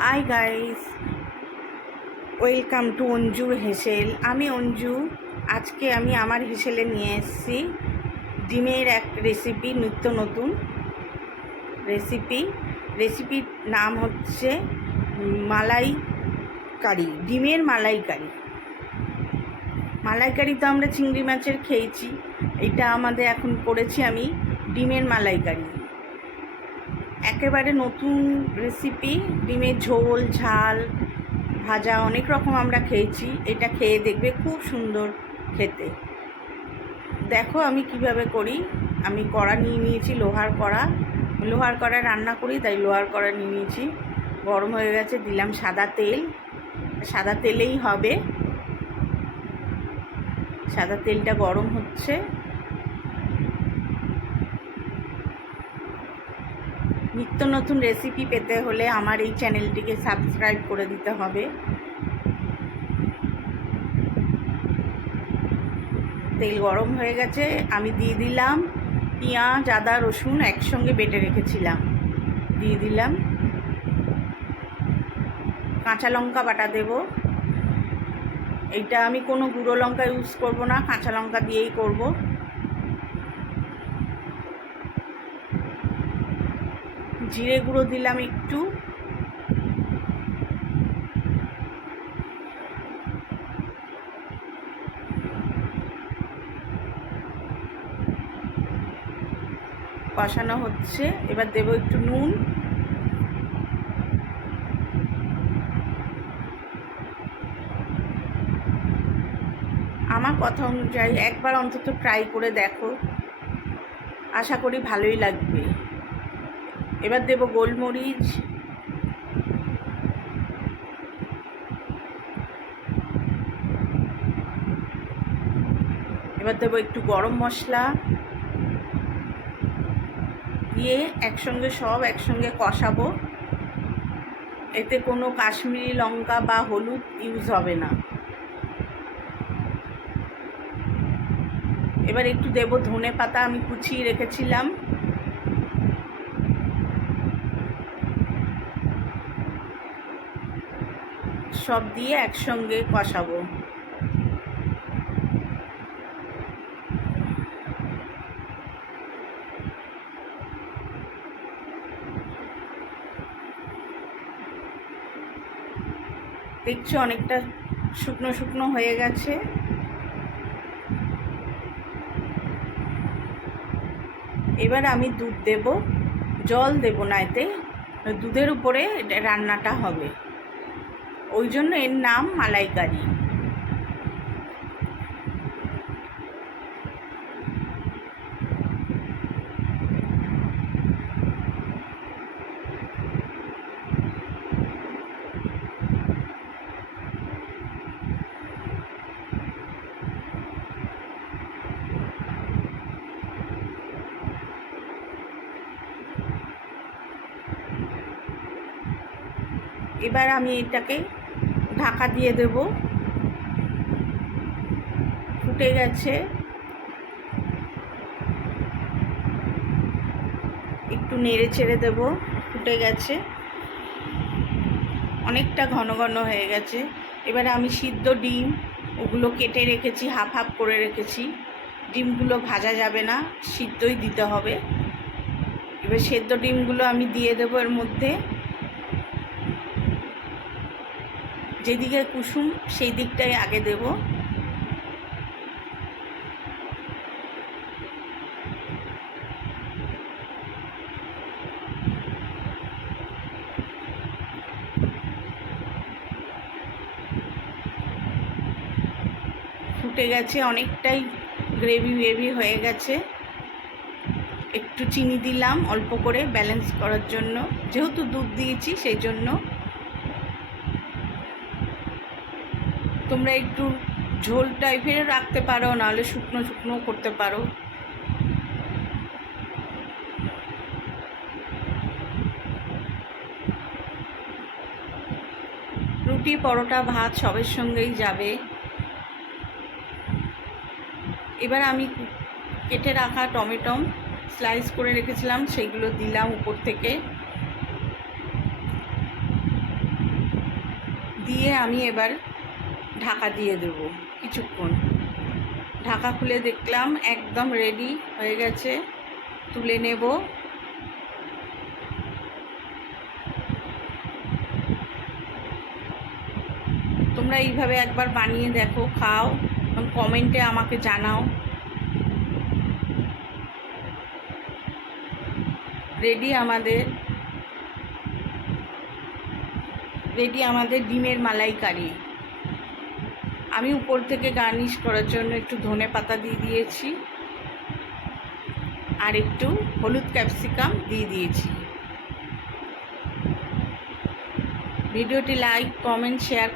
High guys welcome to অঞ্জুর হেসেল আমি অঞ্জু আজকে আমি আমার হেসেলে নিয়ে এসেছি ডিমের এক রেসিপি নিত্য নতুন রেসিপি রেসিপির নাম হচ্ছে মালাই কারি ডিমের মালাই মালাইকারি। মালাইকারি তো আমরা চিংড়ি মাছের খেয়েছি। এটা আমাদের এখন করেছি আমি ডিমের মালাইকারি। একেবারে নতুন রেসিপি ডিমের ঝোল, ঝাল, ভাজা, অনেক রকম আমরা খেয়েছি। এটা খেয়ে দেখবে খুব সুন্দর খেতে। দেখো আমি কীভাবে করি। আমি কড়া নিয়ে নিয়েছি, লোহার কড়া। লোহার কড়ায় রান্না করি, তাই লোহার কড়া নিয়ে নিয়েছি। গরম হয়ে গেছে, দিলাম সাদা তেল। সাদা তেলেই হবে। সাদা তেলটা গরম হচ্ছে। নিত্য নতুন রেসিপি পেতে হলে আমার এই চ্যানেলটিকে সাবস্ক্রাইব করে দিতে হবে। তেল গরম হয়ে গেছে, আমি দিয়ে দিলাম পেঁয়াজ, আদা, রসুন একসঙ্গে বেটে রেখেছিলাম। দিয়ে দিলাম। কাঁচা লঙ্কা বাটা দেব। এটা আমি কোনো গুঁড়ো লঙ্কা ইউজ করব না, কাঁচা লঙ্কা দিয়েই করব। জিরে গুঁড়ো দিলাম একটু। কষানো হচ্ছে, এবার দেবো একটু নুন। আমার কথা অনুযায়ী একবার অন্তত ট্রাই করে দেখো। আশা করি ভালোই লাগবে। এবার দেব গোলমরিচ। এবার দেবো একটু গরম মশলা। দিয়ে একসঙ্গে সব একসঙ্গে কষাবো। এতে কোনো কাশ্মীরি লঙ্কা বা হলুদ ইউজ হবে না। এবার একটু দেবো ধনে পাতা আমি কুচিয়ে রেখেছিলাম। সব দিয়ে একসঙ্গে কষাবো। দেখছি অনেকটা শুকনো শুকনো হয়ে গেছে। এবার আমি দুধ দেব, জল দেব না এতে দুধের উপরে রান্নাটা হবে। ওই জন্য এর নাম মালাইকারি। এবার আমি এটাকে ঢাকা দিয়ে দেব। ফুটে গেছে। একটু নেড়ে ছেড়ে দেবো, ফুটে গেছে। অনেকটা ঘন ঘন হয়ে গেছে। এবারে আমি সিদ্ধ ডিম, ওগুলো কেটে রেখেছি, হাফ হাফ করে রেখেছি। ডিমগুলো ভাজা যাবে না, সিদ্ধই দিতে হবে। এবার সেদ্ধ ডিমগুলো আমি দিয়ে দেবো এর মধ্যে। যেদিকে কুসুম, সেই দিকটাই আগে দেব। ফুটে গেছে, অনেকটাই গ্রেভি গ্রেভি হয়ে গেছে। একটু চিনি দিলাম অল্প করে ব্যালেন্স করার জন্য। যেহেতু দুধ দিয়েছি, সেই জন্য তোমরা একটু ঝোল টাইপের রাখতে পারো, নাহলে শুকনো শুকনো করতে পারো। রুটি, পরোটা, ভাত সবের সঙ্গেই যাবে। এবার আমি কেটে রাখা টমেটম স্লাইস করে রেখেছিলাম, সেইগুলো দিলাম উপর থেকে। দিয়ে আমি এবার ঢাকা দিয়ে দেবো কিছুক্ষণ। ঢাকা খুলে দেখলাম একদম রেডি হয়ে গেছে। তুলে নেব। তোমরা এইভাবে একবার বানিয়ে দেখো, খাও কমেন্টে আমাকে জানাও। রেডি আমাদের। রেডি আমাদের ডিমের মালাইকারি। আমি উপর থেকে গার্নিশ করার জন্য একটু ধনে পাতা দিয়ে দিয়েছি আর একটু হলুদ ক্যাপসিকাম দিয়ে দিয়েছি। ভিডিওটি লাইক কমেন্ট শেয়ার